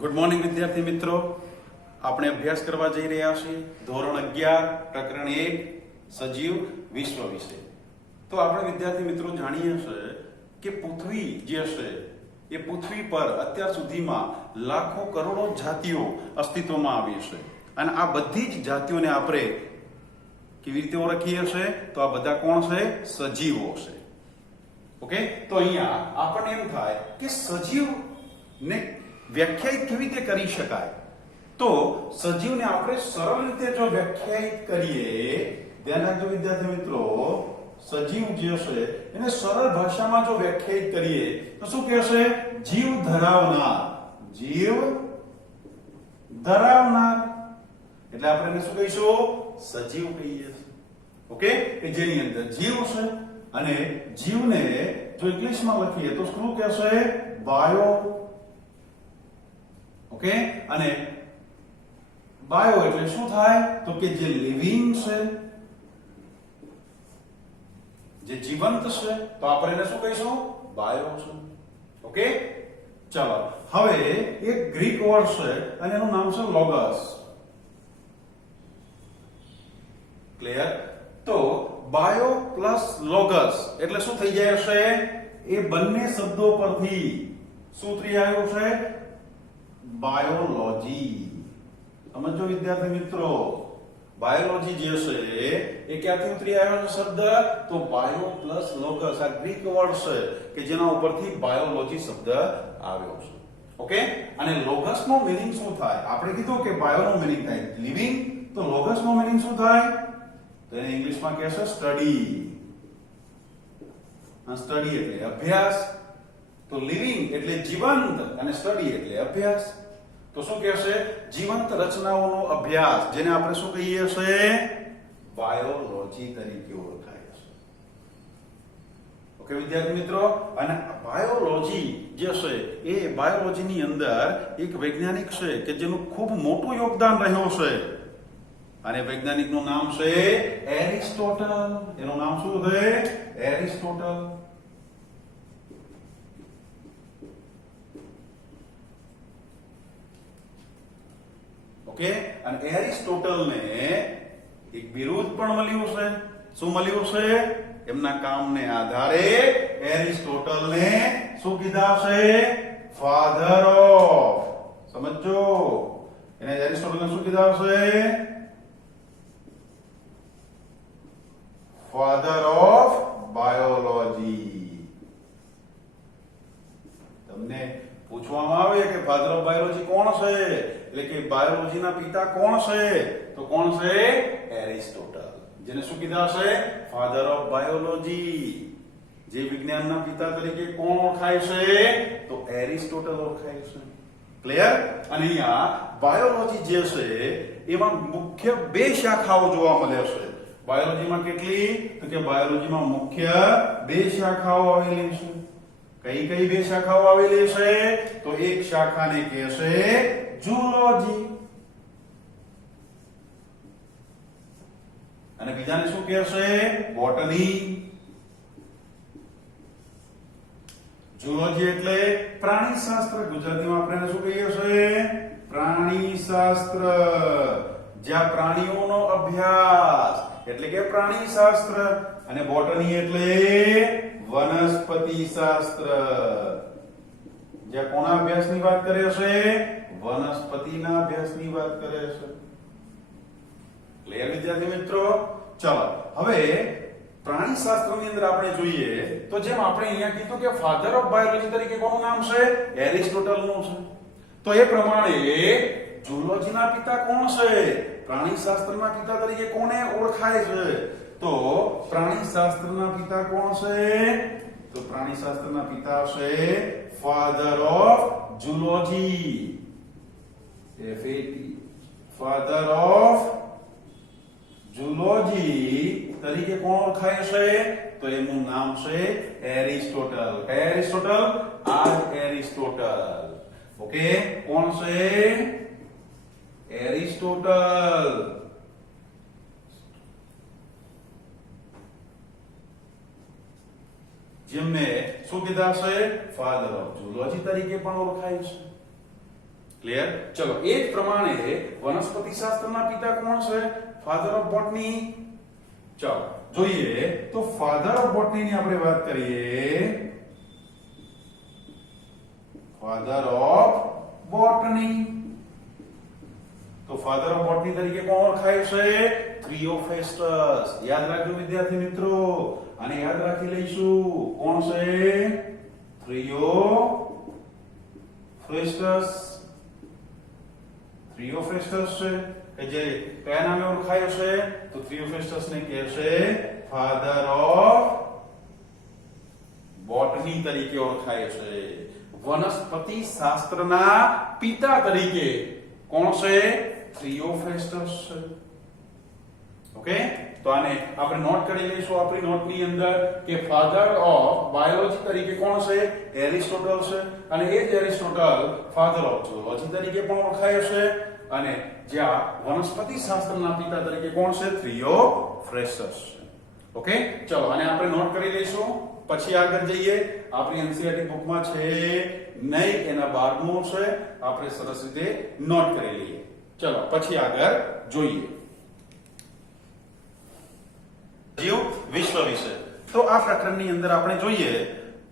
Good morning વિદ્યાર્થી મિત્રો, આપણે અભ્યાસ કરવા જઈ રહ્યા છીએ ધોરણ 11 પ્રકરણ 1 સજીવ વિશ્વ વિશે. તો આપણે વિદ્યાર્થી મિત્રો જાણીએ છીએ કે પૃથ્વી જે છે એ પૃથ્વી પર અત્યાર સુધીમાં લાખો કરોડો જાતિઓ અસ્તિત્વમાં આવી છે અને આ બધી જ જાતિઓને આપણે કેવી રીતે ઓળખીએ છીએ? તો આ બધા કોણ છે? સજીવો છે. ઓકે, તો અહીંયા આપણને એમ થાય કે સજીવને વ્યાખ્યાયિત કેવી રીતે કરી શકાય? તો સજીવને આપણે સરળ રીતે જો વ્યાખ્યાયિત કરીએ, ધ્યાન રાખજો વિદ્યાર્થી મિત્રો, સજીવ જે છે એને સરળ ભાષામાં જો વ્યાખ્યાયિત કરીએ તો શું કહેશે? જીવ ધરાવનાર. જીવ ધરાવનાર એટલે આપણે એને શું કહીશું? સજીવ કહીએ છીએ. ઓકે, કે જેની અંદર જીવ છે અને જીવને જો ઇંગ્લિશમાં લખીએ તો શું કહેશે? બાયો. ઓકે, અને બાયો એટલે શું થાય? તો કે જે લિવિંગ છે, જે જીવંત છે, તો આપણે એને શું કહીશું? બાયો છે. ઓકે, ચલો હવે એક ગ્રીક વર્ડ છે અને એનું નામ છે લોગસ. ક્લિયર? તો બાયો પ્લસ લોગસ એટલે શું થઈ જાય છે? એ બંને શબ્દો પરથી સૂત્ર આવ્યું છે બાયોલોજી. સમજો વિદ્યાર્થી મિત્રો, બાયોલોજી જે છે એ ક્યાંથી ઉતરી આવ્યો છે શબ્દ? તો બાયો પ્લસ લોગસ, આ ગ્રીક વર્ડ છે કે જેના ઉપરથી બાયોલોજી શબ્દ આવ્યો છે. ઓકે, અને લોગસ નો મીનિંગ શું થાય? આપણે કીધું કે બાયો નો મીનિંગ થાય લિવિંગ, તો લોગસ નો મીનિંગ શું થાય? તો એને ઇંગ્લિશમાં કહેશે સ્ટડી. સ્ટડી એટલે અભ્યાસ, તો લિવિંગ એટલે જીવંત અને સ્ટડી એટલે અભ્યાસ. તો શું કહેશે? જીવંત રચનાઓનો અભ્યાસ, જેને આપણે શું કહીએ છીએ? બાયોલોજી તરીકે ઓળખાય છે. ઓકે વિદ્યાર્થી મિત્રો, અને બાયોલોજી જે છે એ બાયોલોજીની અંદર એક વૈજ્ઞાનિક છે કે જેનું ખૂબ મોટું યોગદાન રહ્યું છે અને વૈજ્ઞાનિકનું નામ છે એરિસ્ટોટલ. એનું નામ શું છે? એરિસ્ટોટલ. ઓકે, અને એરિસ્ટોટલને એક બિરુદ પણ મળ્યું છે. શું મળ્યું છે? એમના કામને આધારે એરિસ્ટોટલને શું કીધા છે? Father of. સમજો, એને એરિસ્ટોટલને શું કીધા છે? Father of biology. તમને પૂછવામાં આવે કે ફાધર ઓફ બાયોલોજી કોણ છે, એટલે કે બાયોલોજીના પિતા કોણ છે? તો કોણ છે? એરિસ્ટોટલ. જેને શું કીધા છે? Father of biology. જે વિજ્ઞાનના પિતા તરીકે કોણ ઓળખાય છે? તો એરિસ્ટોટલ ઓળખાય છે. ક્લિયર? અને અહીંયા બાયોલોજી જે છે એમાં મુખ્ય બે શાખાઓ જોવા મળે છે. બાયોલોજીમાં કેટલી? તો કે બાયોલોજીમાં મુખ્ય બે શાખાઓ આવેલી છે. કઈ કઈ બે શાખાઓ આવેલી છે? તો એક શાખાને કહેશે ઝૂલોજી અને બીજાને શું કહેશે? બોટની. ઝૂલોજી એટલે પ્રાણીશાસ્ત્ર. ગુજરાતીમાં આપણે શું કહીએ છીએ? પ્રાણીશાસ્ત્ર. જ્યાં પ્રાણીઓનો અભ્યાસ એટલે કે પ્રાણીશાસ્ત્ર. અને બોટની એટલે વનસ્પતિ શાસ્ત્ર. જ્યાં કોના અભ્યાસની વાત કરે છે? વનસ્પતિના અભ્યાસની વાત કરે છે. ક્લિયર વિદ્યાર્થી મિત્રો? ચલો હવે પ્રાણીશાસ્ત્રની અંદર આપણે જોઈએ તો જેમ આપણે અહીંયા કીધું કે ફાધર ઓફ બાયોલોજી તરીકે કોનું નામ છે? એરિસ્ટોટલનું છે. તો એ પ્રમાણે ઝૂલોજીના પિતા કોણ છે? પ્રાણીશાસ્ત્રના પિતા તરીકે કોને ઓળખાય છે? તો પ્રાણીશાસ્ત્રના પિતા કોણ છે? તો પ્રાણીશાસ્ત્રના પિતા છે father of zoology. Father of zoology તરીકે કોણ ઓળખાય છે? તો એનું નામ છે એરિસ્ટોટલ. કયા એરિસ્ટોટલ? આ એરિસ્ટોટલ. ઓકે, કોણ છે? એરિસ્ટોટલ. જેમને શું કીધા છે? ફાધર ઓફ ઝૂલોજી તરીકે પણ ઓળખાય છે. ક્લિયર? ચલો એ જ પ્રમાણે વનસ્પતિ શાસ્ત્રના પિતા કોણ છે? Father of botany. ચલો જોઈએ તો ફાધર ઓફ બોટની ની આપણે વાત કરીએ. ફાધર ઓફ બોટની, તો ફાધર ઓફ બોટની તરીકે કોણ ઓળખાય છે? થિયોફેસ્ટસ. યાદ રાખજો વિદ્યાર્થી મિત્રો, આને યાદ રાખી લઈશું. કોણ છે? થિયોફેસ્ટસ. થિયોફેસ્ટસ છે કે જે કયા નામે ઓળખાય છે? તો થિયોફેસ્ટસ ને કહે છે ફાધર ઓફ બોટની તરીકે ઓળખાય છે. વનસ્પતિ શાસ્ત્રના પિતા તરીકે કોણ છે? થિયોફેસ્ટસ છે. ઓકે, તો આને આપણે નોટ કરી લઈશું આપણી નોટની અંદર કે ફાધર ઓફ બાયોલોજી તરીકે કોણ છે? એરિસ્ટોટલ છે. અને એ જ એરિસ્ટોટલ ફાધર ઓફ ઝૂઓલોજી તરીકે પણ ઓળખાય છે. અને જ્યાં વનસ્પતિ શાસ્ત્રના પિતા તરીકે કોણ છે? થિયોફ્રેસ્ટસ છે. ઓકે, ચલો આને આપણે નોટ કરી લઈશું. પછી આગળ જઈએ. આપણી એનસીઈઆરટી બુકમાં છે નહીં, એના 12મું છે, આપણે સરસ રીતે નોટ કરી લઈએ. ચલો પછી આગળ જોઈએ. જીવ વિશ્વ વિશે. તો આ પ્રકરણની અંદર આપણે જોઈએ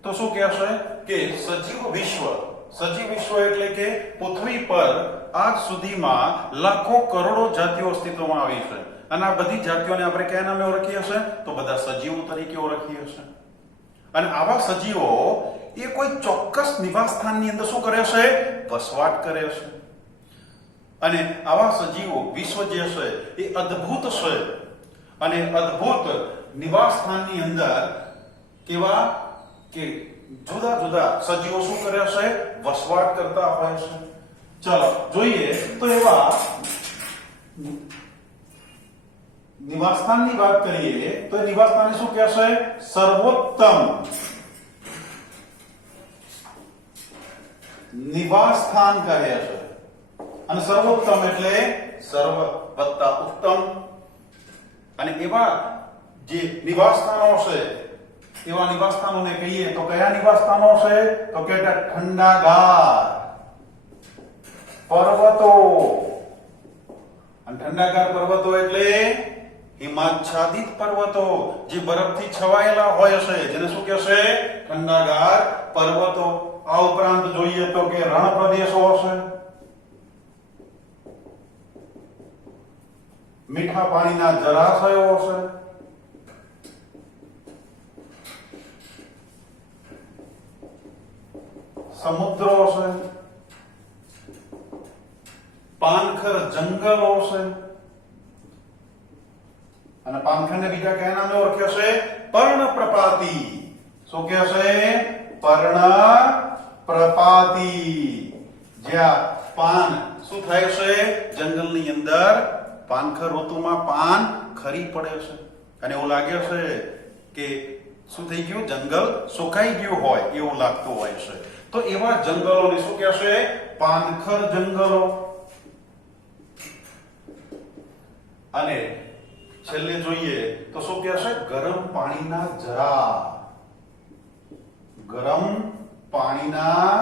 તો શું કહેશે કે સજીવ વિશ્વ. સજીવ વિશ્વ એટલે કે પૃથ્વી પર આજ સુધીમાં લાખો કરોડો જાતિઓ અસ્તિત્વમાં આવી છે. અને આ બધી જાતિઓને આપણે કયા નામે ઓળખીએ છીએ? તો બધા સજીવો તરીકે ઓળખીએ છીએ. અને આવા સજીવો એ કોઈ ચોક્કસ નિવાસ સ્થાનની અંદર શું કરે છે? વસવાટ કરે છે. અને આવા સજીવો વિશ્વ જે છે એ અદ્ભુત છે. અને અદ્ભુત નિવાસ સ્થાનની અંદર કેવા કે જુદા જુદા સજીવો શું કરે છે? વસવાટ કરતા હોય છે. ચલો જોઈએ તો એવા નિવાસસ્થાનની વાત કરીએ તો એ નિવાસસ્થાનને શું કહેશે? સર્વોત્તમ નિવાસસ્થાન કહે છે. અને સર્વોત્તમ એટલે સર્વ વત્તા ઉત્તમ. અને એવા જે નિવાસસ્થાનો છે એવા નિવાસસ્થાનોને કહીએ તો કયા નિવાસસ્થાનો છે? તો કે ઠંડાગાર, પર્વતો. અને ઠંડાગાર પર્વતો એટલે હિમાચ્છાદિત પર્વતો જે બરફથી છવાયેલા હોય છે, જેને શું કહેશે? ઠંડાગાર પર્વતો. આ ઉપરાંત જોઈએ તો કે રણ પ્રદેશો છે, મીઠા પાણીના જળાશયો છે, સમુદ્રો છે, પાનખર જંગલો છે. અને પાનખરને બીજા કયા નામે ઓળખે છે? પર્ણપ્રપાતી. શું કહે છે? પર્ણપ્રપાતી. જ્યાં પાન શું થાય છે? જંગલની અંદર પાનખર ઋતુમાં પાન ખરી પડે છે. અને એવું લાગે છે કે શું થઈ ગયું? જંગલ સુકાઈ ગયું હોય એવું લાગતું હોય છે. તો એવા જંગલોને શું કહેશે? પાનખર જંગલો. અને છેલ્લે જોઈએ તો શું કહેશે? ગરમ પાણીના ઝરા. ગરમ પાણીના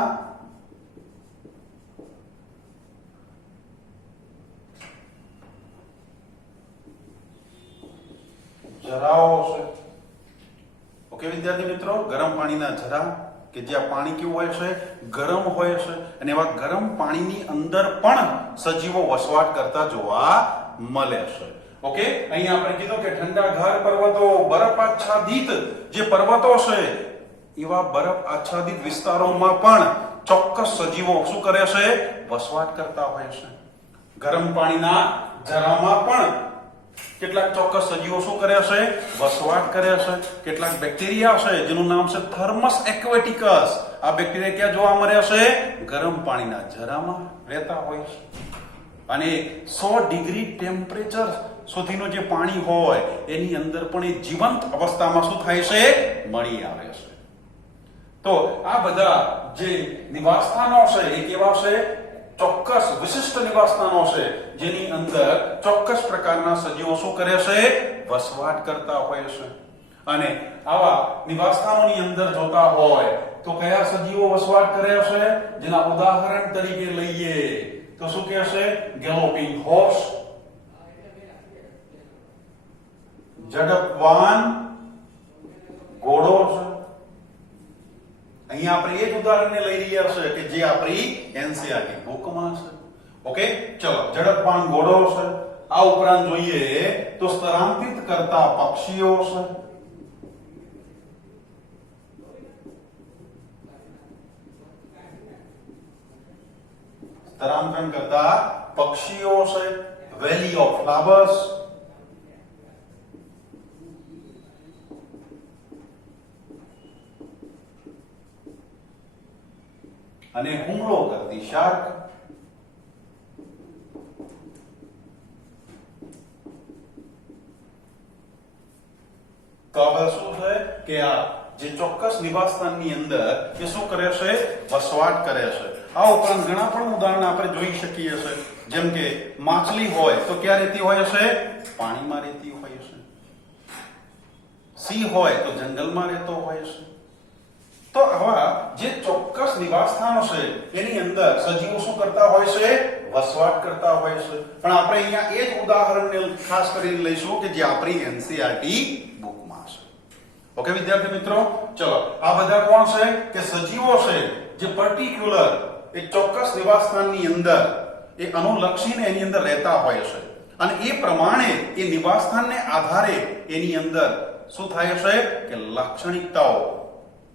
ઝરાઓ છે. ઓકે વિદ્યાર્થી મિત્રો, ગરમ પાણીના ઝરા કે જ્યાં પાણી કેવું હોય છે? ગરમ હોય છે. અને એવા ગરમ પાણીની અંદર પણ સજીવો વસવાટ કરતા જોવા મળે છે. ઓકે, અહીંયા આપણે કીધું કે ઠંડાગાર પર્વતો, બરફ આચ્છાદિત જે પર્વતો છે એવા બરફ આચ્છાદિત વિસ્તારોમાં પણ ચોક્કસ સજીવો શું કરે છે? વસવાટ કરતા હોય છે. ગરમ પાણીના ઝરામાં પણ કેટલાક ચોક્કસ સજીવો શું કરે છે? વસવાટ કરે છે. કેટલાક બેક્ટેરિયા છે જેનું નામ છે થર્મસ એક્વેટિકસ. આ બેક્ટેરિયા ક્યાં જોવા મળે છે? ગરમ પાણીના ઝરામાં રહેતા હોય છે. અને 100 ડિગ્રી ટેમ્પરેચર સુધીનું જે પાણી હોય એની અંદર પણ એ જીવંત અવસ્થામાં શું થાય છે? મળી આવે છે. તો આ બધા જે નિવાસસ્થાનો છે એ કેવા છે? ચોક્કસ વિશિષ્ટ નિવાસસ્થાનો છે જેની અંદર ચોક્કસ પ્રકારના સજીવો શું કરે છે? વસવાટ કરતા હોય છે. અને આવા નિવાસસ્થાનોની અંદર જોતા હોય તો કયા સજીવો વસવાટ કરે છે? જેના ઉદાહરણ તરીકે લઈએ તો શું કહેશે? ગેલોપિંગ હોર્સ, ઝડપવાન ઘોડો છે. અહીંયા આપણે એક ઉદાહરણને લઈ રહ્યા છે કે જે આપણી એનસીઆરટી બુકમાં છે. ઓકે, ચલો, ઝડપવાન ઘોડો છે. આ ઉપરાંત જોઈએ તો સ્થળાંતરિત કરતા પક્ષીઓ છે. સ્થળાંતરણ કરતા પક્ષીઓ છે. વેલી ઓફ ફ્લાવર્સ, અને હુમલો કરતી શાર્ક. તો હવે શું છે કે આ જે ચોક્કસ નિવાસસ્થાનની અંદર એ શું કરે છે? વસવાટ કરે છે. આ ઉપરાંત ઘણા પણ ઉદાહરણ આપણે જોઈ શકીએ છીએ. જેમ કે માછલી હોય તો ક્યાં રહેતી હોય છે? પાણીમાં રહેતી હોય છે. સિંહ હોય તો જંગલમાં રહેતો હોય છે. તો આવા જે ચોક્કસ નિવાસસ્થાનો છે એની અંદર સજીવો શું કરતા હોય છે? વસવાટ કરતા હોય છે. પણ આપણે અહીંયા એ જ ઉદાહરણને ખાસ કરીને લઈશું કે જે આપણી એનસીઆરટી બુકમાં છે. ઓકે વિદ્યાર્થી મિત્રો, ચલો, આ બધા કોણ છે કે સજીવો છે જે પર્ટિક્યુલર એક ચોક્કસ નિવાસસ્થાનની અંદર એ અનુલક્ષીને એની અંદર રહેતા હોય છે. અને એ પ્રમાણે એ નિવાસસ્થાનને આધારે એની અંદર શું થાય છે કે લાક્ષણિકતાઓ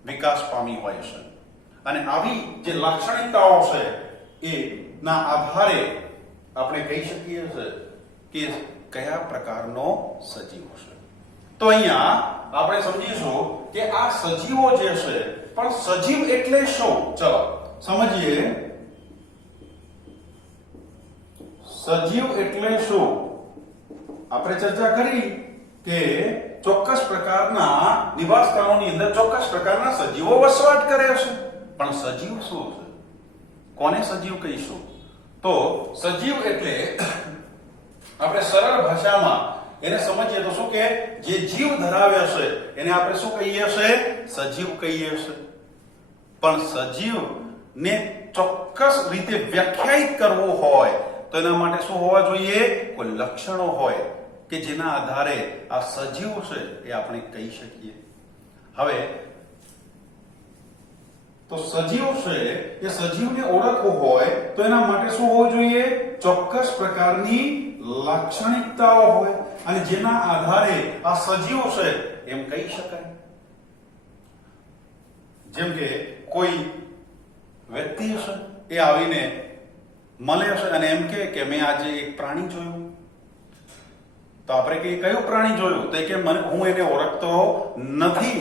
વિકાસ પામી હોય છે. અને આવી જે લાક્ષણિકતાઓ છે એ ના આધારે આપણે કહી શકીએ છીએ કે કયા પ્રકારનો સજીવ છે. તો અહીંયા આપણે સમજીશું કે આ સજીવો જે છે, પણ સજીવ એટલે શું? ચલો સમજીએ. સજીવ એટલે શું? આપણે ચર્ચા કરી કે ચોક્કસ પ્રકારના નિવાસસ્થાનોની અંદર ચોક્કસ પ્રકારના સજીવો વસવાટ કરે છે. પણ સજીવ શું છે? કોને સજીવ કહીશું? તો સજીવ એટલે આપણે સરળ ભાષામાં એને સમજીએ તો શું કે જે જીવ ધરાવે છે એને આપણે શું કહીએ છે? સજીવ કહીએ છે. પણ સજીવને ચોક્કસ રીતે વ્યાખ્યાયિત કરવું હોય તો એના માટે શું હોવા જોઈએ? કોઈ લક્ષણો હોય કે જેના આધારે આ સજીવ છે એ આપણે કહી શકીએ. હવે તો સજીવ છે એ સજીવને ઓળખવું હોય તો એના માટે શું હોવું જોઈએ? ચોક્કસ પ્રકારની લાક્ષણિકતાઓ હોય અને જેના આધારે આ સજીવ છે એમ કહી શકાય. જેમ કે કોઈ વ્યક્તિ છે એ આવીને મળે છે અને એમ કે મેં આજે એક પ્રાણી જોયું. તો આપણે કયું પ્રાણી જોયું? તો કે હું એને ઓળખતો નથી.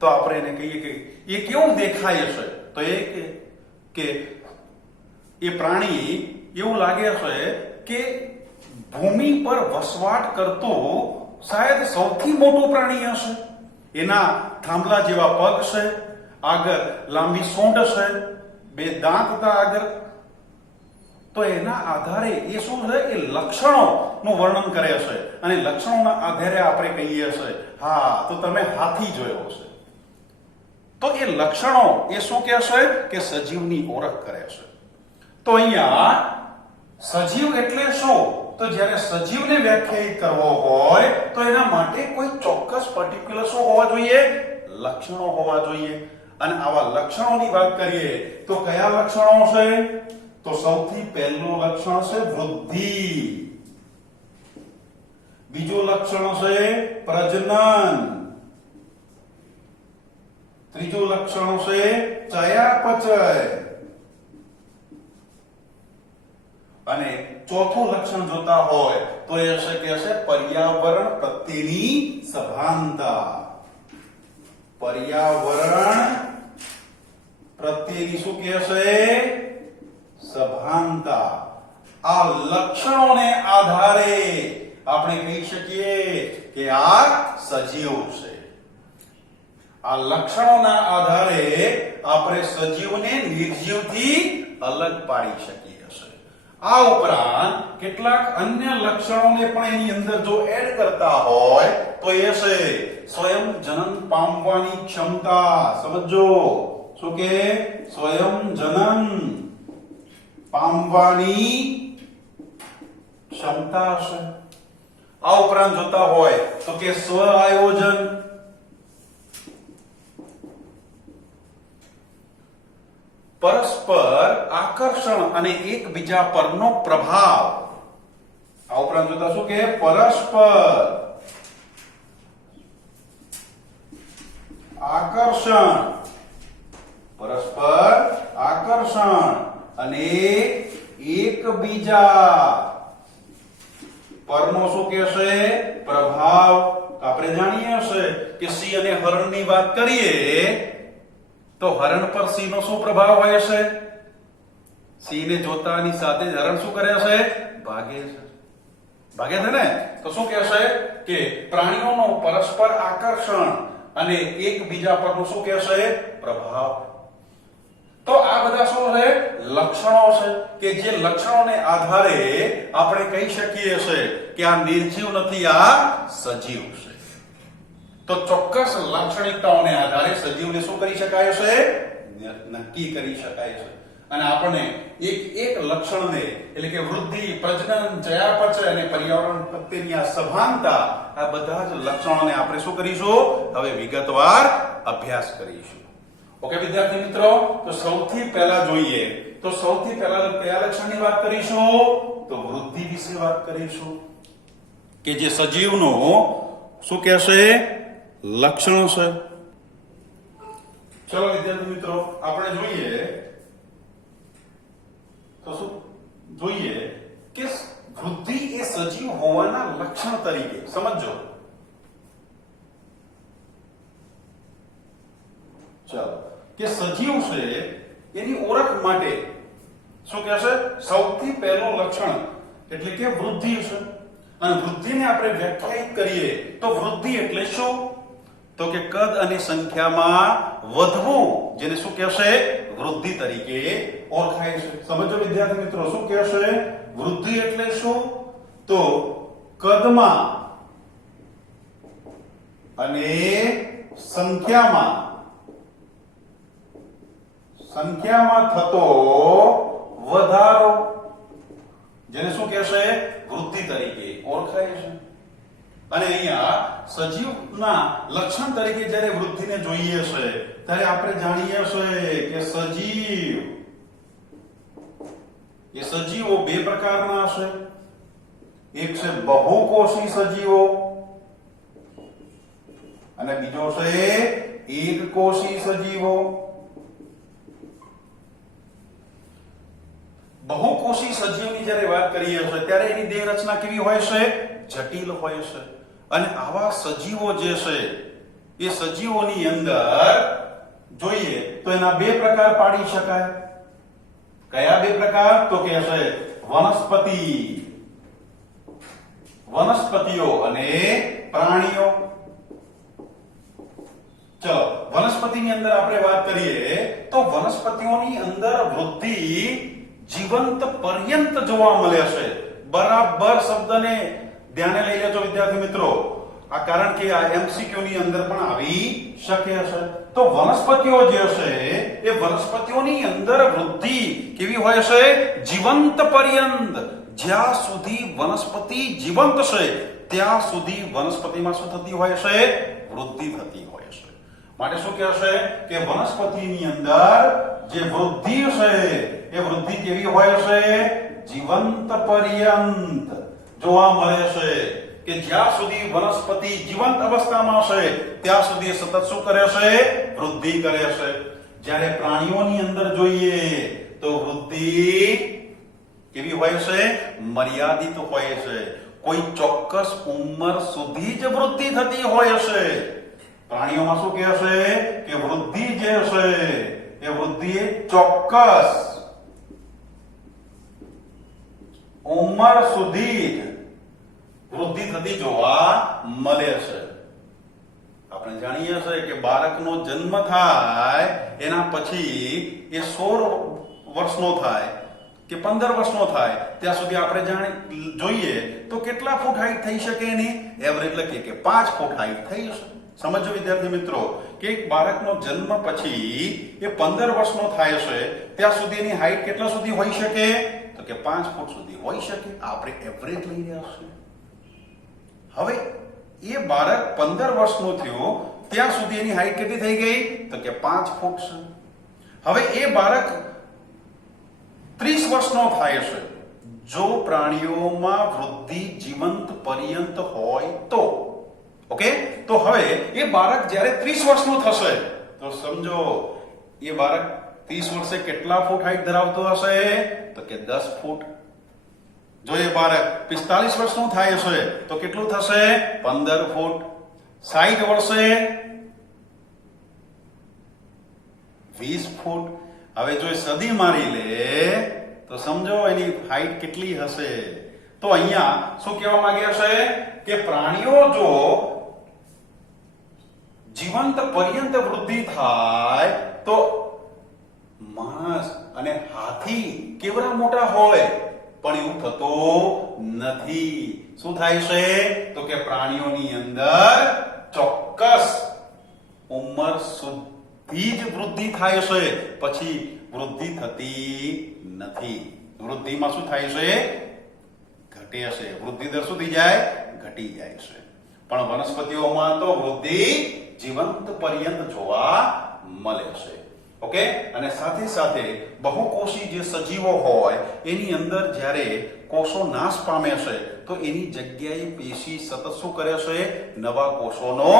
તો આપણે એને કહીએ કે એ કેવું દેખાય છે? તો એ કે એ પ્રાણી એવું લાગે છે કે ભૂમિ પર વસવાટ કરતું શાયદ સૌથી મોટું પ્રાણી હશે. એના થાંભલા જેવા પગ છે, આગળ લાંબી સૂંઢ છે, 2 દાંત હતા આગળ. તો એના આધારે એ શું છે? એ લક્ષણોનું વર્ણન કરે છે અને લક્ષણોના આધારે આપણે કહીએ છીએ હા તો તમે હાથી જોયો છે. તો એ લક્ષણો એ શું કહેશે કે સજીવની ઓળખ કરે છે. તો અહીંયા સજીવ એટલે શું? તો જ્યારે સજીવને વ્યાખ્યાયિત કરવો હોય તો એના માટે કોઈ ચોક્કસ પર્ટિક્યુલર શું હોવા જોઈએ? લક્ષણો હોવા જોઈએ. અને આવા લક્ષણોની વાત કરીએ તો કયા લક્ષણો છે? તો સૌથી પહેલું લક્ષણ છે વૃદ્ધિ. બીજું લક્ષણ છે પ્રજનન. ત્રીજું લક્ષણ છે ચયાપચય. અને ચોથું લક્ષણ જોતા હોય તો એ છે પર્યાવરણ પ્રત્યેની સભાનતા. પર્યાવરણ પ્રત્યેની શું કહે છે? સભાનતા. આ લક્ષણોને આધારે આપણે કહી શકીએ કે આ સજીવ છે. આ લક્ષણોના આધારે આપણે સજીવને નિર્જીવથી અલગ પાડી શકીએ છીએ. આ ઉપરાંત કેટલાક અન્ય લક્ષણોને પણ એની અંદર જો એડ કરતા હોય તો એ છે સ્વયં જનન પામવાની ક્ષમતા. સમજો શું કે સ્વયં જનન પામવાની ક્ષમતા છે. આ ઉપરાંત જોતા હોય તો કે સ્વ આયોજન, પરસ્પર આકર્ષણ અને એકબીજા પરનો પ્રભાવ. આ ઉપરાંત જોતા શું કે પરસ્પર આકર્ષણ, પરસ્પર આકર્ષણ અને એકબીજા પરનો શું કહેશે પ્રભાવ. આપણે જાણીએ છે કે સિંહ અને હરણની વાત કરીએ તો હરણ પર સિંહનો શું પ્રભાવ હોય છે? સિંહને જોતાની સાથે જ હરણ શું કરે છે? ભાગે છે. ભાગે છે ને? તો શું કહેશે કે પ્રાણીઓનો પરસ્પર આકર્ષણ અને એકબીજા પરનો શું કહેશે પ્રભાવ. તો આ બધા શું છે? લક્ષણો છે કે જે લક્ષણોને આધારે આપણે કહી શકીએ છે કે આ નિર્જીવ નથી, આ સજીવ છે. તો ચોક્કસ લાક્ષણિકતાઓને આધારે સજીવને શું કરી શકાય છે? નક્કી કરી શકાય છે. અને આપણે એક એક લક્ષણને એટલે કે વૃદ્ધિ, પ્રજનન, ચયાપચય અને પર્યાવરણ પ્રત્યેની આ સભાનતા, આ બધા જ લક્ષણોને આપણે શું કરીશું? હવે વિગતવાર અભ્યાસ કરીશું. ઓકે વિદ્યાર્થી મિત્રો, તો સૌથી પહેલા જોઈએ તો સૌથી પહેલા કયા લક્ષણની વાત કરીશું? તો વૃદ્ધિ વિશે વાત કરીશું કે જે સજીવનો શું કહેશે લક્ષણો છે. ચલો વિદ્યાર્થી મિત્રો આપણે જોઈએ તો શું જોઈએ કે વૃદ્ધિ એ સજીવ હોવાના લક્ષણ તરીકે સમજો. ચાલો કે સજીવ છે એની ઓળખ માટે શું કહેશે? સૌથી પહેલું લક્ષણ એટલે કે વૃદ્ધિ છે. અને વૃદ્ધિને આપણે વ્યાખ્યાયિત કરીએ તો વૃદ્ધિ એટલે શું? તો કે કદ અને સંખ્યામાં વધવું, જેને શું કહેશે? વૃદ્ધિ તરીકે ઓળખાય છે. સમજો વિદ્યાર્થી મિત્રો શું કહેશે? વૃદ્ધિ એટલે શું? તો કદમાં અને સંખ્યામાં થતો વધારો, જેને શું કહેશે? વૃદ્ધિ તરીકે ઓળખાય છે. અને અહીંયા સજીવના લક્ષણ તરીકે જ્યારે વૃદ્ધિને જોઈએ છે ત્યારે આપણે જાણીએ છે કે સજીવો બે પ્રકારના છે. એક છે બહુકોષી સજીવો અને બીજો છે એકકોષી સજીવો. બહુકોષી સજીવની જ્યારે વાત કરીએ છીએ ત્યારે એની દેહ રચના કેવી હોય છે? જટિલ હોય છે. અને આવા સજીવો જે છે એ સજીવોની અંદર જોઈએ તો એના બે પ્રકાર પાડી શકાય. કયા બે પ્રકાર? તો કે છે વનસ્પતિઓ અને પ્રાણીઓ. ચલો વનસ્પતિની અંદર આપણે વાત કરીએ તો વનસ્પતિઓની અંદર વૃદ્ધિ જીવંત પર્યંત જોવા મળે છે. બરાબર શબ્દને ધ્યાને લઈ લેજો વિદ્યાર્થી મિત્રો, આ કારણ કે આ એમસીક્યુ ની અંદર પણ આવી શકે છે. તો વનસ્પતિઓ જે છે એ વનસ્પતિઓની અંદર વૃદ્ધિ કેવી હોય છે? જીવંત પર્યંત. જ્યાં સુધી વનસ્પતિ જીવંત છે ત્યાં સુધી વનસ્પતિમાં શું થતી હોય છે? વૃદ્ધિ થતી હોય છે. માટે શું કહેશે કે વનસ્પતિની અંદર જે વૃદ્ધિ છે એ વૃદ્ધિ કેવી હોય છે? જીવંત પર્યંત જોવા મળે છે. કે જ્યાં સુધી વનસ્પતિ જીવંત અવસ્થામાં છે ત્યાં સુધી સતત શું કરે છે? વૃદ્ધિ કરે છે. જ્યારે પ્રાણીઓની અંદર જોઈએ તો વૃદ્ધિ કેવી હોય છે? મર્યાદિત હોય છે. કોઈ ચોક્કસ ઉંમર સુધી જ વૃદ્ધિ થતી હોય છે. પ્રાણીઓમાં શું કહે છે કે વૃદ્ધિ જે છે એ વૃદ્ધિ ચોક્કસ ઉંમર સુધી જ વૃદ્ધિ થતી જોવા મળે છે. આપણે જાણીએ છીએ કે બાળકનો જન્મ થાય એના પછી એ 16 વર્ષનો થાય કે 15 વર્ષનો થાય ત્યાં સુધી આપણે જોઈએ તો કેટલા ફૂટ હાઈટ થઈ શકે એની એવરેજ લખીએ કે 5 ફૂટ હાઈટ થઈ હશે. સમજો વિદ્યાર્થી મિત્રો કે એક બાળકનો જન્મ પછી એ 15 વર્ષનો થાય છે ત્યાં સુધી એની હાઈટ કેટલા સુધી હોઈ શકે તો કે 5 ફૂટ સુધી હોઈ શકે. આપણે એવરેજ લઈ રહ્યા છીએ. હવે એ બાળક 15 વર્ષનું થયું ત્યાં સુધી એની હાઈટ કેટલી થઈ ગઈ તો કે 5 ફૂટ છે. હવે એ બાળક 30 વર્ષનો થાય છે જો પ્રાણીઓમાં વૃદ્ધિ જીવંત પર્યંત હોય તો. ઓકે, તો હવે એ બાળક જ્યારે 30 વર્ષનું થશે તો સમજો એ બાળક 30 વર્ષે કેટલા ફૂટ હાઈટ ધરાવતો હશે તો કે 10 ફૂટ. જો એ બાળક 45 વર્ષનું થાય છે તો કેટલું થશે 15 ફૂટ. 60 વર્ષે 20 ફૂટ. હવે જો એ સદી મારી લે તો સમજો એની હાઈટ કેટલી હશે. તો અહીંયા શું કહેવા માંગ્યા છે કે પ્રાણીઓ જો જીવંત પર્યંત વૃદ્ધિ થાય તો માણસ અને હાથી કેવડા મોટા હોય પણ એવું થતું નથી. શું થાય છે તો કે પ્રાણીઓની અંદર ચોક્કસ ઉંમર સુધી જ વૃદ્ધિ થાય છે પછી વૃદ્ધિ થતી નથી. વૃદ્ધિમાં શું થાય છે ઘટે છે. વૃદ્ધિ દર શું થઈ જાય ઘટી જાય છે. પણ વનસ્પતિઓમાં તો વૃદ્ધિ જીવંત પર્યંત જોવા મળે છે. ઓકે, અને સાથે સાથે બહુકોષી જે સજીવો હોય એની અંદર જ્યારે કોષો નાશ પામે છે તો એની જગ્યાએ પેશી સતત શું કરે છે નવા કોષોનો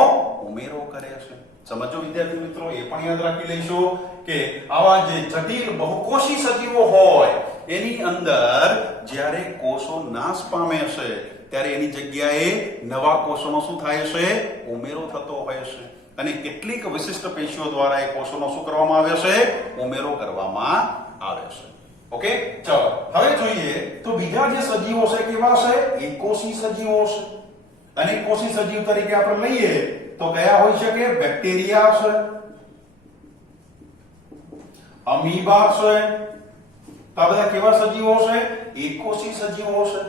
ઉમેરો કરે છે. સમજો વિદ્યાર્થી મિત્રો એ પણ યાદ રાખી લઈશું કે આવા જે જટિલ બહુકોષી સજીવો હોય એની અંદર જ્યારે કોષો નાશ પામે છે ત્યારે એની જગ્યાએ નવા કોષોનો શું થાય છે ઉમેરો થતો હોય છે. અને કેટલીક વિશિષ્ટ પેશીઓ દ્વારા એ કોષોનો શું કરવામાં આવે છે ઉમેરો કરવામાં આવે છે. ઓકે, ચલો હવે જોઈએ તો બીજા જે સજીવો છે કેવા છે એકોષી સજીવો છે. અને એકોષી સજીવ તરીકે આપણે લઈએ તો કયા હોઈ શકે બેક્ટેરિયા છે, અમીબા છે. તો આ બધા કેવા સજીવો છે એકોષી સજીવો છે.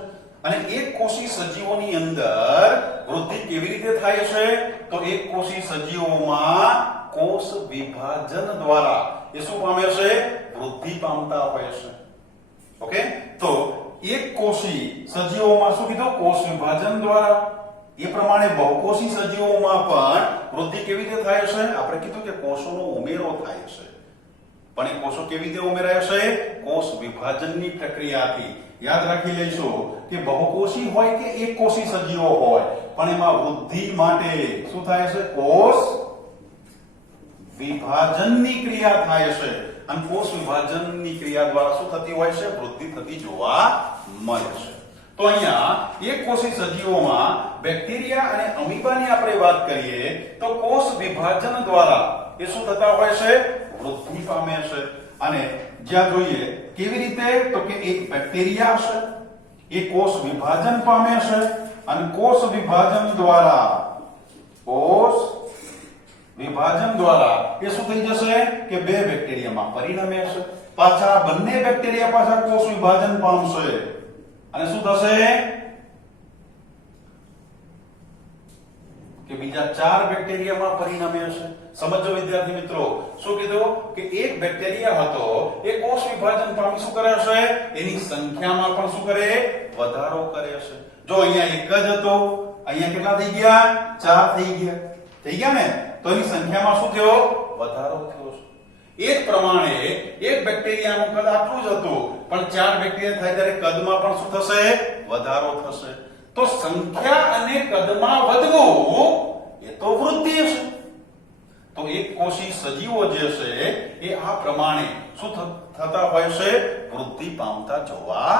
અને એક કોષી સજીવોની અંદર વૃદ્ધિ કેવી રીતે થાય છે તો એક કોષી સજીવોમાં કોષ વિભાજન દ્વારા એ શું પામે છે વૃદ્ધિ પામતા હોય છે. ઓકે, તો એક કોષી સજીવોમાં શું કીધું કોષ વિભાજન દ્વારા. એ પ્રમાણે બહુકોષી સજીવોમાં પણ વૃદ્ધિ કેવી રીતે થાય છે આપણે કીધું કે કોષોનો ઉમેરો થાય છે. પણ એ કોષો કેવી રીતે ઉમેરાય છે કોષ વિભાજનની પ્રક્રિયાથી. યાદ રાખી લઈશું કે બહુકોષી હોય કે એકકોષી સજીવો હોય પણ એમાં વૃદ્ધિ માટે શું થાય છે કોષ વિભાજનની ક્રિયા થાય છે. અને કોષ વિભાજનની ક્રિયા દ્વારા શું થતી હોય છે વૃદ્ધિ થતી જોવા મળે છે. તો અહીંયા એકકોષી સજીવોમાં બેક્ટેરિયા અને અમીબાની આપણે વાત કરીએ તો કોષ વિભાજન દ્વારા એ શું થતા હોય છે વૃદ્ધિ પામે છે. અને જ્યાં જોઈએ કેવી રીતે તો કે એક બેક્ટેરિયા છે એ કોષ વિભાજન પામે છે અને કોષ વિભાજન દ્વારા એ શું થઈ જશે કે બે બેક્ટેરિયામાં પરિણમે છે. પાછા બંને બેક્ટેરિયા પાછા કોષ વિભાજન પામશે અને શું થશે કે બીજા 4 બેક્ટેરિયામાં પરિણમે છે. સમજો વિદ્યાર્થી મિત્રો શું કીધું કે એક બેક્ટેરિયા હતો એ કોષ વિભાજન પામી શું કરે છે એની સંખ્યામાં પણ શું કરે વધારો કરે છે. જો અહીંયા એક જ હતો અહીંયા કેટલા થઈ ગયા 4 થઈ ગયા ને તો એની સંખ્યામાં શું થયો વધારો થયો છે. એ જ પ્રમાણે એક બેક્ટેરિયાનું કદ આટલું જ હતું પણ 4 બેક્ટેરિયા થાય ત્યારે કદમાં પણ શું થશે વધારો થશે. તો સંખ્યા અને કદમાં વધવું એ તો વૃદ્ધિ છે. તો એક કોષી સજીવો જે છે એ આ પ્રમાણે શું થતા હોય છે વૃદ્ધિ પામતા જોવા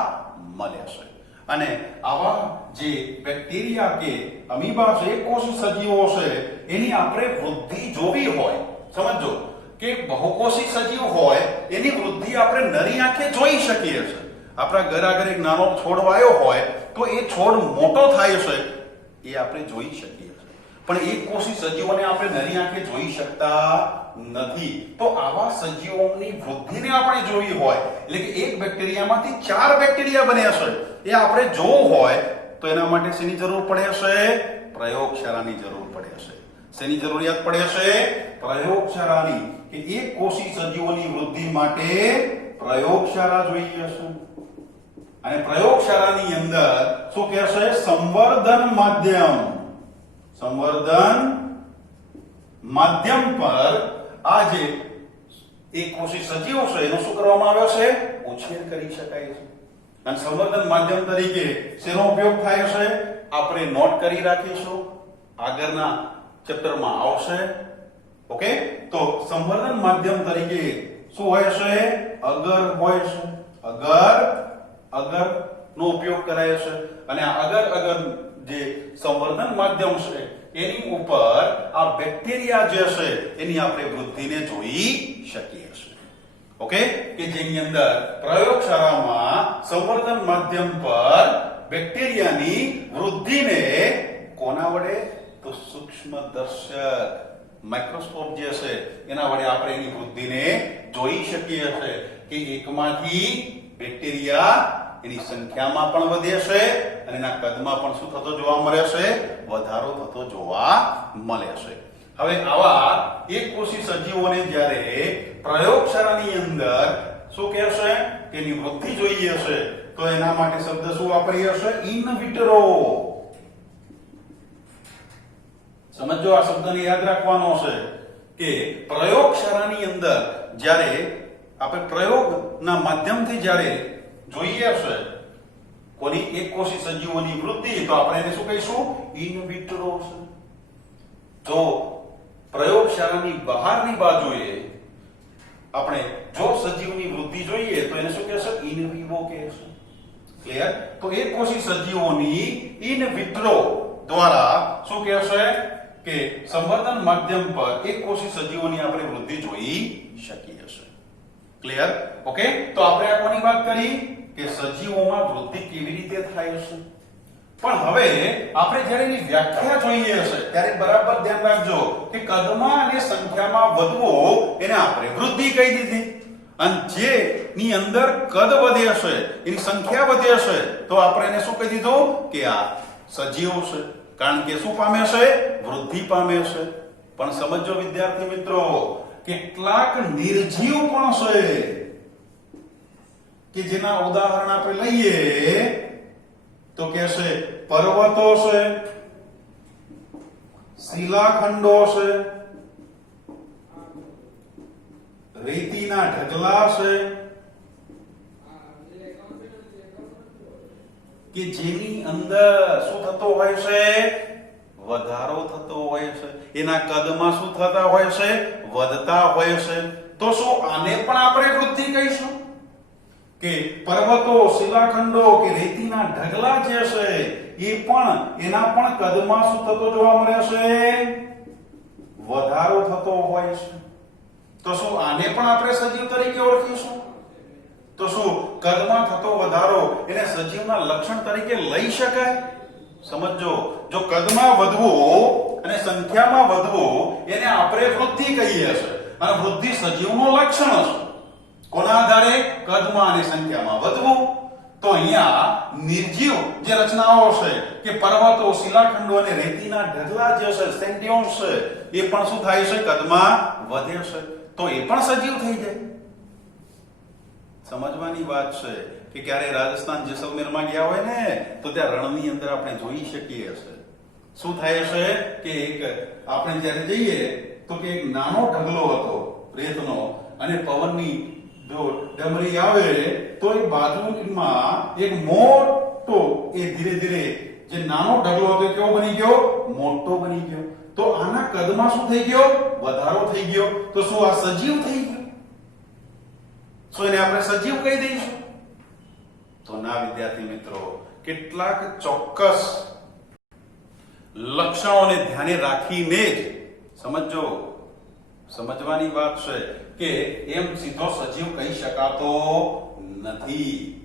મળે છે. અને આવા જે બેક્ટેરિયા કે અમીબા છે એક કોષી સજીવો છે એની આપણે વૃદ્ધિ જોવી હોય સમજો કે બહુકોષી સજીવ હોય એની વૃદ્ધિ આપણે નરી આંખે જોઈ શકીએ છીએ. આપણા ઘર આગળ એક નાનો છોડ વાયો હોય તો એ છોડ મોટો થાય છે એ આપણે જોઈ શકીએ છીએ. પણ એક કોષી સજીવોને આપણે નરી આંખે જોઈ શકતા નથી. તો આવા સજીવોની વૃદ્ધિને આપણે જોવી હોય, એટલે કે એક બેક્ટેરિયામાંથી 4 બેક્ટેરિયા બન્યા છે, એ આપણે જોવું હોય તો એના માટે શેની જરૂર પડે છે? પ્રયોગશાળાની જરૂર પડે છે. શેની જરૂરિયાત પડે છે? પ્રયોગશાળાની. કે એક કોષી સજીવોની વૃદ્ધિ માટે પ્રયોગશાળા જોઈએ છે. અને પ્રયોગશાળાની અંદર શું કહેશે? સંવર્ધન માધ્યમ. સંવર્ધન માધ્યમ પર આ જે એક કોષી સજીવો છે એનો શું કરવામાં આવ્યો છે? ઉછેર કરી શકાય છે. અને સંવર્ધન માધ્યમ તરીકે શેનો ઉપયોગ થાય છે? આપણે નોટ કરી રાખીશું, આગળના ચેપ્ટરમાં આવશે. ઓકે, તો સંવર્ધન માધ્યમ તરીકે શું હોય છે? અગર હોય છે. અગર નો ઉપયોગ કરાય છે. અને આ અગર જે સંવર્ધન માધ્યમ છે એની ઉપર આ બેક્ટેરિયા જે છે એની આપણે વૃદ્ધિને જોઈ શકીએ છીએ. ઓકે, કે જેની અંદર પ્રયોગશાળામાં સંવર્ધન માધ્યમ પર બેક્ટેરિયાની વૃદ્ધિને કોના વડે? તો સૂક્ષ્મદર્શક માઇક્રોસ્કોપ જે છે એના વડે આપણે એની વૃદ્ધિને જોઈ શકીએ છીએ કે એકમાંથી બેક્ટેરિયા એની સંખ્યામાં પણ વધે છે અને એના કદમાં પણ શું થતો જોવા મળે છે? વધારો થતો જોવા મળે છે. હવે આવા એક કોષી સજીવોને જ્યારે પ્રયોગશાળાની અંદર શું કહેશે? કે એની વૃદ્ધિ જોઈએ છે તો એના માટે શબ્દ શું વાપરીએ છે? In vitro. સમજો, આ શબ્દને યાદ રાખવાનો છે કે પ્રયોગશાળાની અંદર જ્યારે આપણે પ્રયોગના માધ્યમથી જ્યારે જોઈએ છે કોની? એક કોષી સજીવોની વૃદ્ધિ, તો આપણે એને શું કહીશું? ઇન વિટ્રો છે. જો પ્રયોગશાળાની બહારની બાજુએ આપણે જો સજીવની વૃદ્ધિ જોઈએ તો એને શું કહેશે? ઇન વિવો કહેશે. ક્લિયર? તો એક કોષી સજીવોની ઇન વિટ્રો દ્વારા શું કહેશે? કે સંવર્ધન માધ્યમ પર એક કોષી સજીવોની આપણે વૃદ્ધિ જોઈ શકીએ છીએ. ક્લિયર? ઓકે, તો આપણે આ કોની વાત કરી? કે સજીવોમાં વૃદ્ધિ કેવી રીતે થાય છે. પણ હવે આપણે જ્યારે એની વ્યાખ્યા જોઈએ છે ત્યારે બરાબર ધ્યાન રાખજો કે કદમાં અને સંખ્યામાં વધવો એને આપણે વૃદ્ધિ કહી દીધી. અને જે ની અંદર કદ વધે છે, એની સંખ્યા વધે છે, તો આપણે એને શું કહી દીધું? કે આ સજીવ છે. કારણ કે શું પામે છે? વૃદ્ધિ પામે છે. પણ સમજો વિદ્યાર્થી મિત્રો, કેટલાક નિર્જીવ પણ છે કે જેના ઉદાહરણ આપણે લઈએ તો કે છે પર્વતો છે, શિલાખંડો છે, રેતીના ઢગલા છે, કે જેની અંદર શું થતો હોય છે? વધારો થતો હોય છે. એના કદમાં શું થતા હોય છે? વધતા હોય છે. તો શું આને પણ આપણે વૃદ્ધિ કહીશું? કે પર્વતો, શિલાખંડો કે રેતીના ઢગલા જે છે એ પણ એના પણ કદમાં શું થતો જોવા મળે છે? વધારો થતો હોય છે. તો શું આને પણ આપણે સજીવ તરીકે ઓળખીશું? તો શું કદમાં થતો વધારો એને સજીવના લક્ષણ તરીકે લઈ શકાય? સમજો, જો કદમાં વધવું અને સંખ્યામાં વધવું એને આપણે વૃદ્ધિ કહીએ છીએ. અને વૃદ્ધિ સજીવનું લક્ષણ છે. કોના આધારે? કદમાં અને સંખ્યામાં વધવું. તો અહીંયા નિર્જીવ જે રચનાઓ છે કે પર્વતો, શિલાખંડો અને રેતીના ઢગલા જે છે, સેન્ટિયોન્સ છે, એ પણ શું થાય છે? કદમાં વધે છે. તો એ પણ સજીવ થઈ જાય. સમજવાની વાત છે કે ક્યારે રાજસ્થાન જેસલમેરમાં ગયા હોય ને તો ત્યાં રણની અંદર આપણે જોઈ શકીએ છે શું થાય છે કે એક આપણે જ્યારે જઈએ તો કે એક નાનો ઢગલો હતો રેતનો અને પવનની જો ડમરી આવે તો એ બાજુમાં એક મોટો એ ધીરે ધીરે જે નાનો ઢગલો હતો કેવો બની ગયો? મોટો બની ગયો. તો આના કદમાં શું થઈ ગયો? વધારો થઈ ગયો. તો શું આ સજીવ થઈ ગયો? શું એને આપણે સજીવ કહી દઈશું? તો ના વિદ્યાર્થી મિત્રો, કેટલાક ચોક્કસ લક્ષણોને ધ્યાને રાખીને જ સમજો, સમજવાની વાત છે કે એમ સીધો સજીવ કહી શકાતો નથી.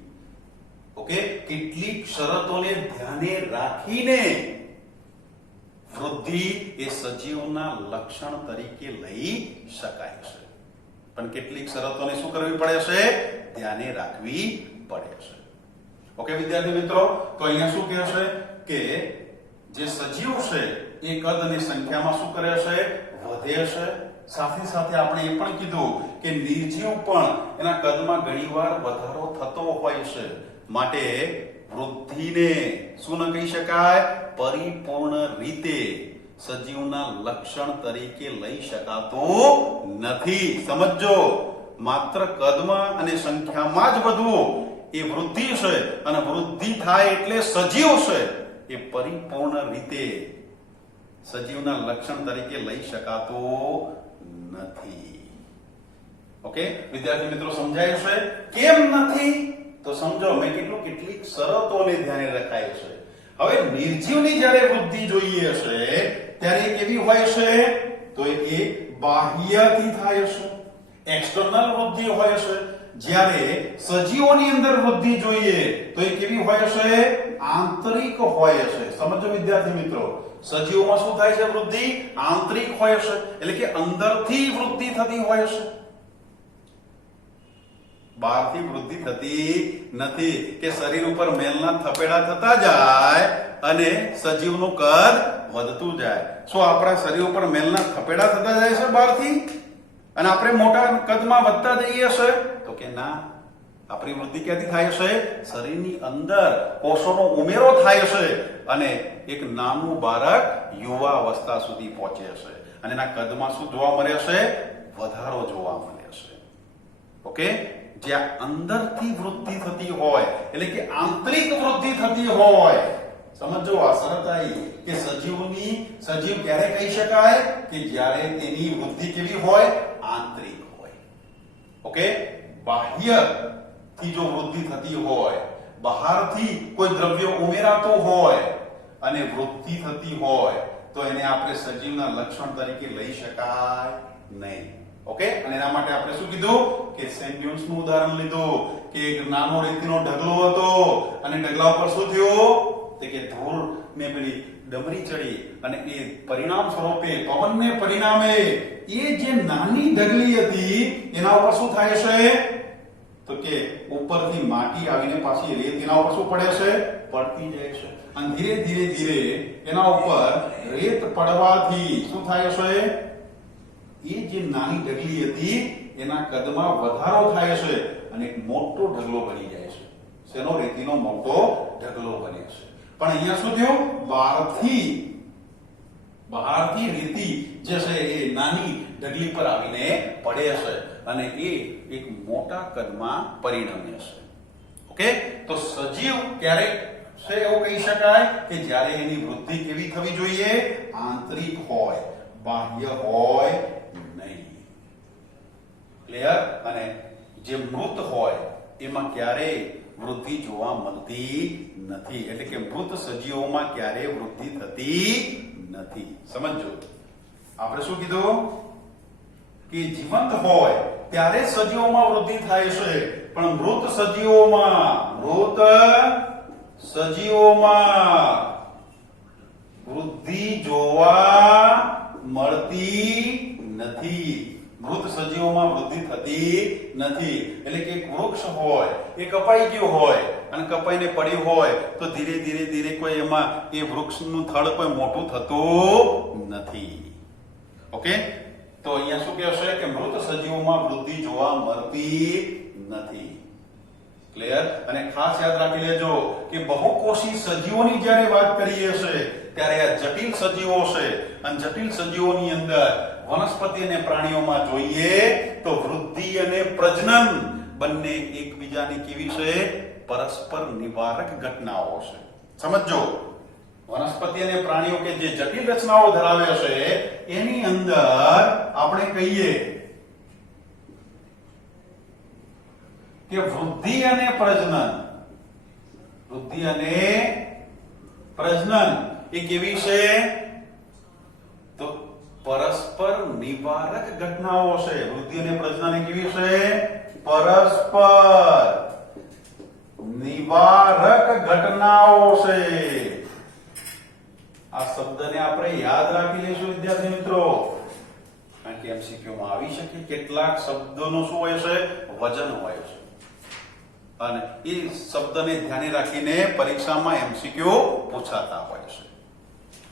ઓકે, કેટલીક શરતોને ધ્યાને રાખીને વૃદ્ધિ એ સજીવના લક્ષણ તરીકે લઈ શકાય છે, પણ કેટલીક શરતોને શું કરવી પડે છે? ધ્યાને રાખવી પડે છે. ઓકે વિદ્યાર્થી મિત્રો, તો અહીંયા શું કહે છે કે જે સજીવ છે એ કદ અને સંખ્યામાં શું કરે છે? વધે છે. સાથે સાથે આપણે એ પણ કીધું કે નિર્જીવ પણ એના કદમાં ઘણીવાર વધારો થતો હોય છે, માટે વૃદ્ધિને શું ન કહી શકાય? પરિપૂર્ણ રીતે સજીવના લક્ષણ તરીકે લઈ શકાતું નથી. સમજો, માત્ર કદમાં અને સંખ્યામાં જ વધવું એ વૃદ્ધિ છે, અને વૃદ્ધિ થાય એટલે સજીવ છે એ પરિપૂર્ણ રીતે સજીવના લક્ષણ તરીકે લઈ શકાતું નથી. ઓકે વિદ્યાર્થી મિત્રો, સમજાય છે કેમ નથી? તો સમજો, મેં કેટલીક શરતોને ધ્યાને રખાય છે. હવે નિર્જીવની જ્યારે વૃદ્ધિ જોઈએ છે ત્યારે કેવી હોય છે? તો એ બાહ્યથી થાય છે, એક્સટર્નલ વૃદ્ધિ હોય છે. જ્યારે સજીવોની અંદર વૃદ્ધિ જોઈએ તો એ કેવી હોય છે? આંતરિક હોય છે. સમજો વિદ્યાર્થી મિત્રો, સજીવોમાં શું થાય છે? વૃદ્ધિ આંતરિક હોય છે, એટલે કે અંદરથી વૃદ્ધિ થતી હોય છે, બહારથી વૃદ્ધિ થતી નથી. કે શરીર ઉપર મેલના થપેડા થતા જાય અને સજીવનું કદ વધતું જાય. શું આપણા શરીર ઉપર મેલના થપેડા થતા જાય છે બહારથી, અને આપણે મોટા કદમાં વધતા જઈએ છે? તો કે ના, આપણી વૃદ્ધિ ક્યાંથી થાય છે? શરીરની અંદર કોષોનો ઉમેરો થાય છે, અને એક નાનું બાળક યુવા અવસ્થા સુધી પહોંચે છે, અને એના કદમાં શું જોવા મળે છે? વધારો જોવા મળે છે. ઓકે, જ્યાં અંદરથી વૃદ્ધિ થતી હોય, એટલે કે આંતરિક વૃદ્ધિ થતી હોય. સમજો, આ શરત આવી કે સજીવ ક્યારે કહી શકાય? કે જ્યારે તેની વૃદ્ધિ કેવી હોય? આંતરિક હોય. ઓકે, બાહ્ય થી જો વૃદ્ધિ થતી હોય, બહારથી કોઈ દ્રવ્ય ઉમેરાતું હોય અને વૃદ્ધિ થતી હોય, તો એને આપણે સજીવના લક્ષણ તરીકે લઈ શકાય નહીં. ઓકે, અને એના માટે આપણે શું કીધું? કે સેમ્પિયન્સ નું ઉદાહરણ લીધું કે એક નાનો રેતીનો ઢગલો હતો, અને ઢગલા ઉપર શું થયું? કે ધૂળ ને પેલી ડમરી ચડી, અને એ પરિણામ સ્વરૂપે પવનને પરિણામે એ જે નાની ઢગલી હતી એના ઉપર શું થાય છે? તો કે ઉપરથી માટી આવીને પાછી રેત એના ઉપર શું પડે છે? પડતી જાય છે, અને ધીરે ધીરે એના ઉપર રેત પડવાથી શું થાય છે? એ જે નાની ઢગલી હતી એના કદમાં વધારો થાય છે, અને એક મોટો ઢગલો બની જાય છે. શેનો? રેતીનો મોટો ઢગલો બને છે. પણ અહીંયા શું થયું? બહારથી રેતી જે છે એ નાની ઢગલી પર આવીને પડે છે, અને એ એક મોટા કદમાં પરિણમે છે. ઓકે, તો સજીવ ક્યારે છે એવું કહી શકાય? કે જ્યારે એની વૃદ્ધિ કેવી થવી જોઈએ? આંતરિક હોય, બાહ્ય હોય નહીં. ક્લિયર? અને જે મૃત હોય એમાં ક્યારેય વૃદ્ધિ જોવા મળતી નથી, એટલે કે મૃત સજીવોમાં ક્યારેય વૃદ્ધિ થતી નથી. સમજો, આપણે શું કીધું? કે જીવંત હોય ત્યારે સજીવોમાં વૃદ્ધિ થાય છે, પણ મૃત સજીવોમાં વૃદ્ધિ જોવા મળતી નથી. મૃત સજીવોમાં વૃદ્ધિ થતી નથી. એટલે કે એક વૃક્ષ હોય, એ કપાઈ ગયું હોય અને કપાઈને પડ્યું હોય, તો ધીરે કોઈ એમાં એ વૃક્ષનું થડ કોઈ મોટું થતું નથી. ઓકે, તો અહીંયા શું કહેશે? કે મૃત સજીવોમાં વૃદ્ધિ જોવા મળતી નથી. ક્લિયર? અને ખાસ યાદ રાખી લેજો કે બહુકોષી સજીવોની જ્યારે વાત કરીએ છીએ ત્યારે આ જટિલ સજીવો છે, અને જટિલ સજીવોની અંદર વનસ્પતિ અને પ્રાણીઓમાં જોઈએ તો વૃદ્ધિ અને પ્રજનન બંને એકબીજાની કેવી છે? પરસ્પર નિવારક ઘટનાઓ છે. સમજો, વનસ્પતિ અને પ્રાણીઓ કે જે જટિલ રચનાઓ ધરાવે છે એની અંદર આપણે કહીએ કે વૃદ્ધિ અને પ્રજનન એ કેવી છે? તો પરસ્પર નિવારક ઘટનાઓ છે. વૃદ્ધિ અને પ્રજનન એ કેવી છે? પરસ્પર નિવારક ઘટનાઓ છે. આ શબ્દને આપણે યાદ રાખી લઈશું વિદ્યાર્થી મિત્રો, કારણ કે MCQ માં આવી શકે. કેટલાક શબ્દોનું શું હોય છે? વજન હોય છે, અને એ શબ્દને ધ્યાને રાખીને પરીક્ષામાં MCQ પૂછાતા હોય છે.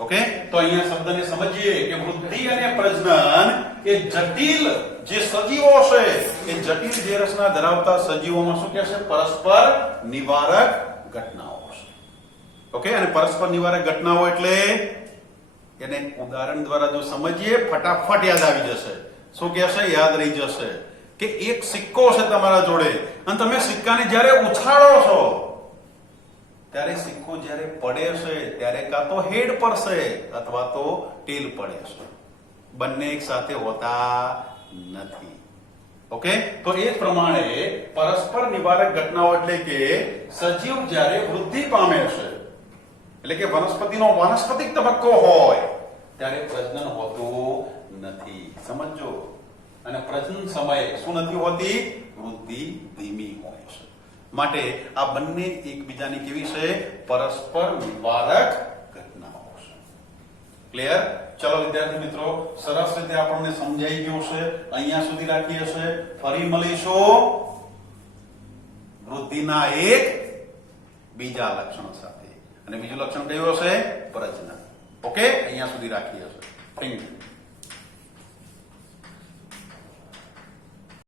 ઓકે, તો અહીંયા શબ્દને સમજીએ કે વૃદ્ધિ અને પ્રજનન એ જટિલ જે સજીવો છે, એ જટિલ જે રચના ધરાવતા સજીવોમાં શું કહે છે? પરસ્પર નિવારક ઘટનાઓ છે. ઓકે, અને પરસ્પર નિવારક ઘટનાઓ એટલે એને ઉદાહરણ દ્વારા જો સમજીએ ફટાફટ યાદ આવી જશે. શું કહે છે? યાદ રહી જશે કે એક સિક્કો છે તમારા જોડે, અને તમે સિક્કાને જ્યારે ઉછાળો છો ત્યારે સિક્કો જ્યારે પડે છે ત્યારે કાં તો હેડ પડશે અથવા તો ટેલ પડે છે, બંને એક સાથે હોતા નથી. ઓકે, તો એ પ્રમાણે પરસ્પર નિવારક ઘટનાઓ એટલે કે સજીવ જ્યારે વૃદ્ધિ પામે છે, એટલે કે વનસ્પતિનો વાનસ્પતિક તબક્કો હોય ત્યારે પ્રજનન હોતું નથી. સમજો. અને પ્રજનન સમયે શું નથી હોતી? વૃદ્ધિ ધીમી હોય છે. માટે આ બંને એકબીજાની કેવી છે? પરસ્પર નિવારક ઘટનાઓ છે. ક્લિયર? ચલો વિદ્યાર્થી મિત્રો, સરસ રીતે આપણને સમજાઈ ગયું છે. અહીંયા સુધી રાખીએ છે. ફરી મળીશું વૃદ્ધિના એક બીજા લક્ષણ સાથે, અને બીજું લક્ષણ કયું હશે? પ્રજનન. ઓકે, અહીંયા સુધી રાખીએ છે. Thank you.